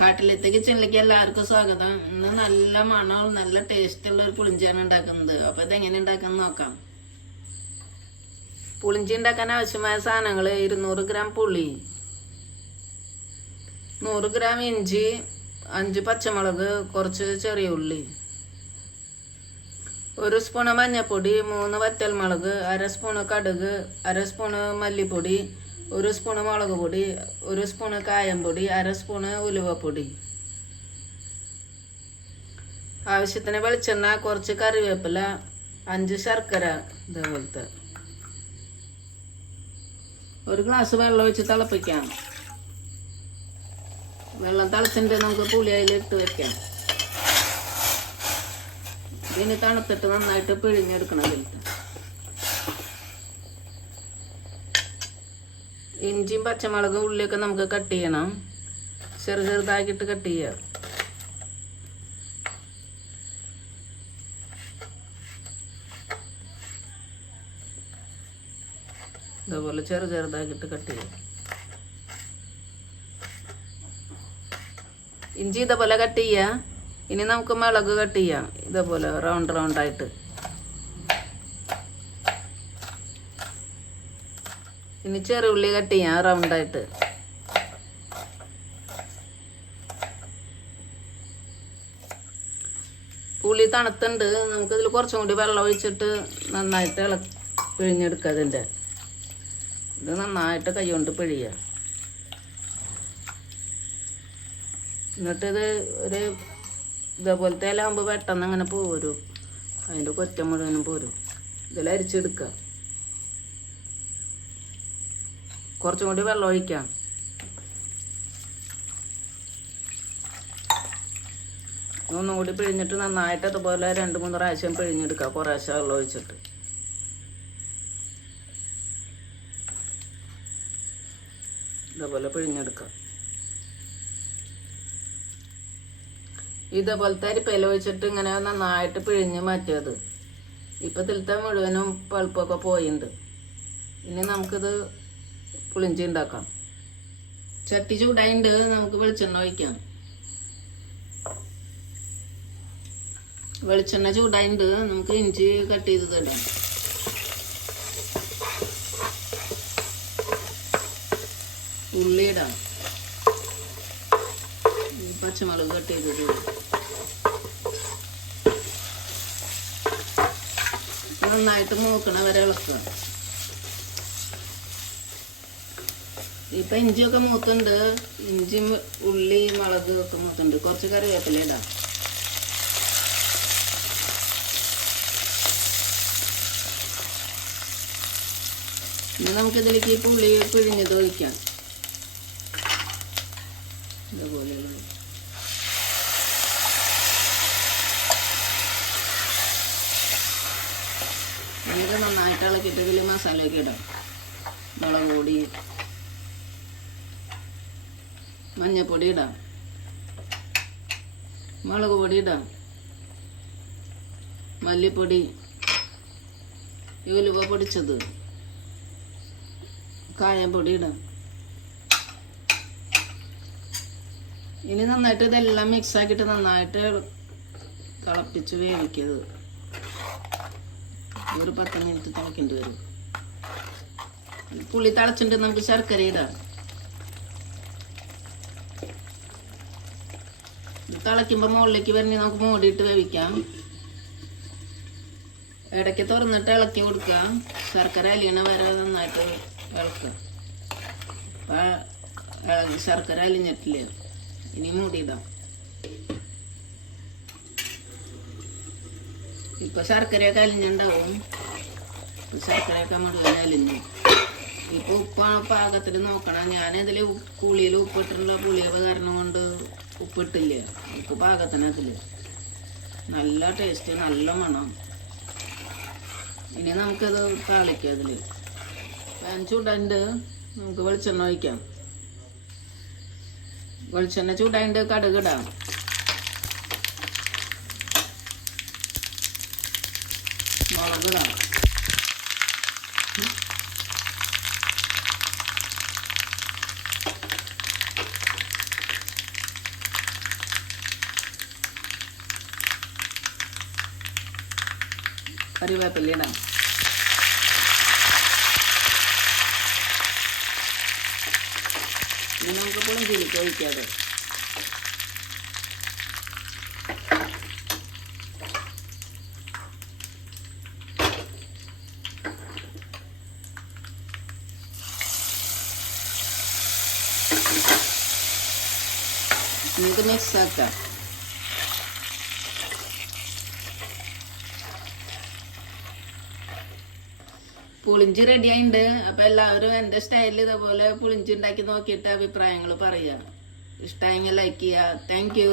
കാട്ടിലത്തെ കിച്ചണിലേക്ക് എല്ലാവർക്കും സ്വാഗതം. ഇന്ന് നല്ല മണവും നല്ല ടേസ്റ്റുള്ള ഒരു പുളിഞ്ചിയാണ് ഉണ്ടാക്കുന്നത്. അപ്പൊ ഇതെങ്ങനെ ഉണ്ടാക്കാൻ നോക്കാം. പുളിഞ്ചി ഉണ്ടാക്കാൻ ആവശ്യമായ സാധനങ്ങൾ: 200 ഗ്രാം പുളി, 100 ഗ്രാം ഇഞ്ചി, 5 പച്ചമുളക്, കുറച്ച് ചെറിയ ഉള്ളി, 1 സ്പൂണ് മഞ്ഞൾപ്പൊടി, 3 വറ്റൽമുളക്, 1/2 സ്പൂണ് കടുക്, 1/2 സ്പൂണ് മല്ലിപ്പൊടി, 1 സ്പൂണ് മുളക് പൊടി, 1 സ്പൂണ് കായംപൊടി, 1/2 സ്പൂണ് ഉലുവപ്പൊടി, ആവശ്യത്തിന് വെളിച്ചെണ്ണ, കുറച്ച് കറിവേപ്പില, 5 ശർക്കര ഇതേപോലത്തെ. 1 ഗ്ലാസ് വെള്ളം ഒഴിച്ച് തിളപ്പിക്കാം. വെള്ളം തിളച്ചിട്ട് നമുക്ക് പുളി അതിലിട്ട് വെക്കാം. ഇതിന് തണുത്തിട്ട് നന്നായിട്ട് പിഴിഞ്ഞെടുക്കണം. അതിലിട്ട് ഇഞ്ചിയും പച്ചമുളകും ഉള്ളിയൊക്കെ നമുക്ക് കട്ട് ചെയ്യണം. ചെറുതാക്കിയിട്ട് കട്ട് ചെയ്യുക. ഇതേപോലെ ചെറുതാക്കിയിട്ട് കട്ട് ചെയ്യുക. ഇഞ്ചി ഇതേപോലെ കട്ട് ചെയ്യുക. ഇനി നമുക്ക് മുളക് കട്ട് ചെയ്യാം. ഇതേപോലെ റൗണ്ടായിട്ട്. ഇനി ചെറുള്ളി കട്ട് ചെയ്യാം റൗണ്ടായിട്ട്. പുളി തണുത്തുണ്ട്. നമുക്കിതിൽ കുറച്ചും കൂടി വെള്ളം ഒഴിച്ചിട്ട് നന്നായിട്ട് പിഴിഞ്ഞെടുക്കുക. ഇതിൻ്റെ ഇത് നന്നായിട്ട് കൈ കൊണ്ട് പിഴിയുക. എന്നിട്ടിത് ഒരു ഇതേപോലത്തെ ഇലാകുമ്പോൾ പെട്ടെന്ന് അങ്ങനെ പോരും. അതിൻ്റെ കൊറ്റം മുഴുവനും പോരും. ഇതിൽ അരിച്ചെടുക്കുക. കുറച്ചും കൂടി വെള്ളം ഒഴിക്കാം. ഒന്നും കൂടി പിഴിഞ്ഞിട്ട് നന്നായിട്ട് അതുപോലെ 2-3 പ്രാവശ്യം പിഴിഞ്ഞെടുക്കുക. കുറേശ്ശെ വെള്ളം ഒഴിച്ചിട്ട് ഇതേപോലെ പിഴിഞ്ഞെടുക്കുക. ഇതേപോലത്തെ അരിപ്പയില ഒഴിച്ചിട്ട് ഇങ്ങനെ നന്നായിട്ട് പിഴിഞ്ഞ് മാറ്റിയത്. ഇപ്പം ഇതിലത്തെ മുഴുവനും പൾപ്പൊക്കെ പോയിട്ടുണ്ട്. ഇനി നമുക്കിത് പുളിഞ്ചി ഉണ്ടാക്കാം. ചട്ടി ചൂടായിട്ട് നമുക്ക് വെളിച്ചെണ്ണ ഒഴിക്കാം. വെളിച്ചെണ്ണ ചൂടായിട്ട് നമുക്ക് ഇഞ്ചി കട്ട് ചെയ്തത് ഇടാം. ഉള്ളി ഇടാം. പച്ചമുളക് കട്ട് ചെയ്തത് നന്നായിട്ട് മൂക്കണ വരെ ഇളക്കുക. ഇപ്പം ഇഞ്ചിയൊക്കെ മൂത്തുണ്ട്. ഇഞ്ചി, ഉള്ളി, മുളക് ഒക്കെ മൂത്തുണ്ട്. കുറച്ച് കറിവേപ്പില ഇടാം. ഇനി നമുക്കിതിലേക്ക് പുളി പിഴിഞ്ഞത് ഒഴിക്കാം. ഇതുപോലെ എന്നിട്ട് നന്നായിട്ട് ഇളക്കിയിട്ട് ഇതിൽ മസാലയൊക്കെ ഇടാം. മുളക് പൊടി, മഞ്ഞൾപ്പൊടി ഇടാം, മുളക് പൊടി ഇടാം, മല്ലിപ്പൊടി, ഉലുവ പൊടിച്ചത്, കായപ്പൊടി ഇടാം. ഇനി നന്നായിട്ട് ഇതെല്ലാം മിക്സാക്കിയിട്ട് നന്നായിട്ട് തിളപ്പിച്ച് വേവിക്കരുത്. ഒരു 10 മിനിറ്റ് തിളക്കേണ്ടി വരും. പുളി തിളച്ചിട്ട് നമുക്ക് ശർക്കര ഇടാം. തിളയ്ക്കുമ്പോൾ മുകളിലേക്ക് വരണേ നമുക്ക് മൂടിയിട്ട് വേവിക്കാം. ഇടയ്ക്ക് തുറന്നിട്ട് ഇളക്കി കൊടുക്കുക. ശർക്കര അലിയണ വരെ നന്നായിട്ട് ഇളക്കുക. അപ്പം ശർക്കര അലിഞ്ഞിട്ടില്ല. ഇനി മൂടിയിടാം. ഇപ്പം ശർക്കരയൊക്കെ അലിഞ്ഞുണ്ടാവും. ശർക്കരയൊക്കെ മുഴുവൻ അലിഞ്ഞു. ഇപ്പം ഉപ്പാണ് പാകത്തിൽ നോക്കണം. ഞാനതിൽ പുളിയിൽ ഉപ്പിട്ടുള്ള പുളിയവ കാരണം കൊണ്ട് ഉപ്പിട്ടില്ല. ഉപ്പ് പാകത്തിന് അതിൽ നല്ല ടേസ്റ്റ്, നല്ല മണം. ഇനി നമുക്കത് താളിക്കാം. അതിൽ പാൻ ചൂടായിട്ട് നമുക്ക് വെളിച്ചെണ്ണ ഒഴിക്കാം. വെളിച്ചെണ്ണ ചൂടായിട്ട് കടുക് ഇടാം. മുളക് ഇടാം. കറിവേപ്പില ഇടാം. ഇനി നമുക്ക് പുളിഞ്ചിയിലേക്ക് ഒഴിക്കാതെ. ഇത് മിക്സ് ആക്കാം. പുളിഞ്ചി റെഡി ആയിട്ടുണ്ട്. അപ്പം എല്ലാവരും എൻ്റെ സ്റ്റൈലിൽ ഇതേപോലെ പുളിഞ്ചി ഉണ്ടാക്കി നോക്കിയിട്ട് അഭിപ്രായങ്ങൾ പറയുക. ഇഷ്ടമായെങ്കിൽ ലൈക്ക് ചെയ്യുക. Thank you.